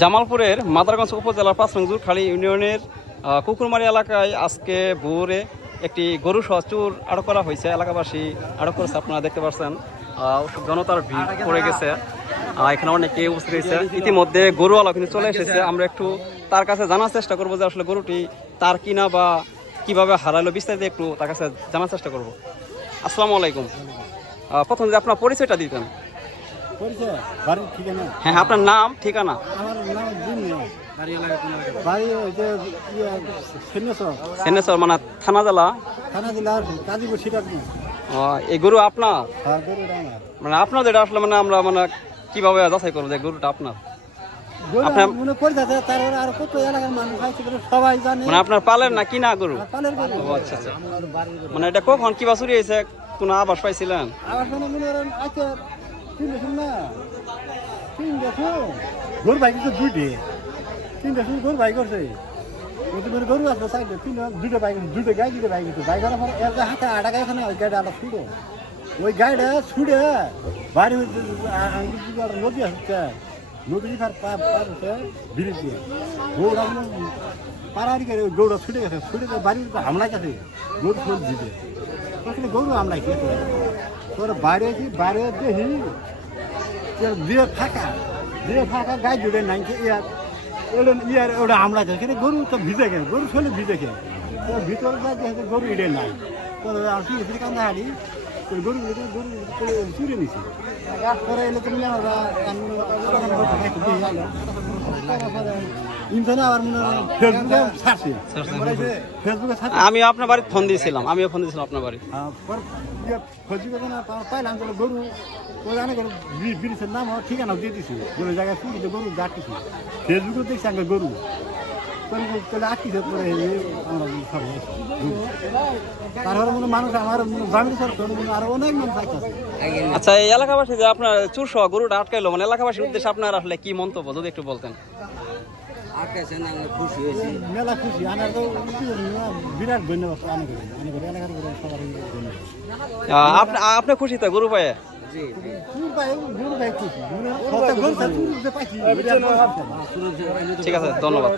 জামালপুরের মাদারগঞ্জ উপজেলার ৫ নং জুরখালী ইউনিয়নের কুকুরমারি এলাকায় আজকে ভোরে একটি গরু সহ চোর আটক করা হয়েছে। এলাকাবাসী আটক করেছে, আপনারা দেখতে পাচ্ছেন জনতার ভিড় পড়ে গেছে। এখানে অনেকে উপস্থিত হয়েছে। ইতিমধ্যে গরুওয়ালা কিন্তু চলে এসেছে। আমরা একটু তার কাছে জানার চেষ্টা করবো যে আসলে গরুটি তার কিনা বা কিভাবে হারালো, বিস্তারিত একটু তার কাছে জানার চেষ্টা করবো। আসসালামু আলাইকুম। প্রথম যে আপনার পরিচয়টা দিতেন। হ্যাঁ, আপনার নাম ঠিকানা। সেনেশ্বর মানে থানা জেলা। এই গরু আপনার? মানে আপনার যেটা আসলে মানে আমরা মানে কিভাবে যাচাই করবো যে গরুটা আপনার? মানে আপনার পালের না কিনা গরু? আচ্ছা আচ্ছা। মানে এটা কখন কিবা চুরি হয়েছে, কোন আবাস পাইছিলেন? গরু ভাই কিন্তু তিনটে গরু ভাই করছে। গরু আসলো সাইডে দুটো বাইক, দুটো গাই, দুটো বাইক বাইক করার পরে এর হাতে আটা গাই ওখানে ওই গাড়িটা আটা ছুটো, ওই গাড়িটা ছুটে বাড়ি নদী আসছে, নদী পার হচ্ছে ব্রিজ দিয়ে গৌড়া পাড়ারি করে গৌড়া ছুটে গেছে, ছুটে বাড়ির হামলা গেছে গরু ফুল দিতে। গরু হামলা গেছে তোর বাইরে বাইরে দেখি দিয়ে ফাঁকা গাই জুড়ে নাই ইয়ার ওটা হামলা গেছে, কিন্তু গরু তো ভিজে গেছে, গরু শরীরে ভিজে গেছে, তোর ভিতরে গরু ইডে নাই। তোর কান্দা হারি গরু চুরে নিছি পরে এলে তুমি আমি আপনার বাড়িতে ফোন দিয়েছিলাম, আমিও ফোন দিয়েছিলাম আপনার বাড়ি। পাইলাম গরু ওই অনেক ব্রিজের নাম ঠিকানা দিয়ে দিছি, গরু জায়গায় শুনতে গরু ডাকতেছি, ফেসবুকে দেখছি আগে গরু আটকিছে পরে তারপরে মনে মানুষ আমার গ্রামের আরো অনেক মানুষ আছে। আচ্ছা, এই এলাকাবাসী যে আপনার চোর সহ গরুটা আটকাইলো, মানে এলাকাবাসীর উদ্দেশ্যে আপনার আসলে কি মন্তব্য যদি একটু বলতেন? মেলা খুশি, আমার তো বিরাট ধন্যবাদ। আপনি খুশি তো গরু পায়ে? ঠিক আছে, ধন্যবাদ।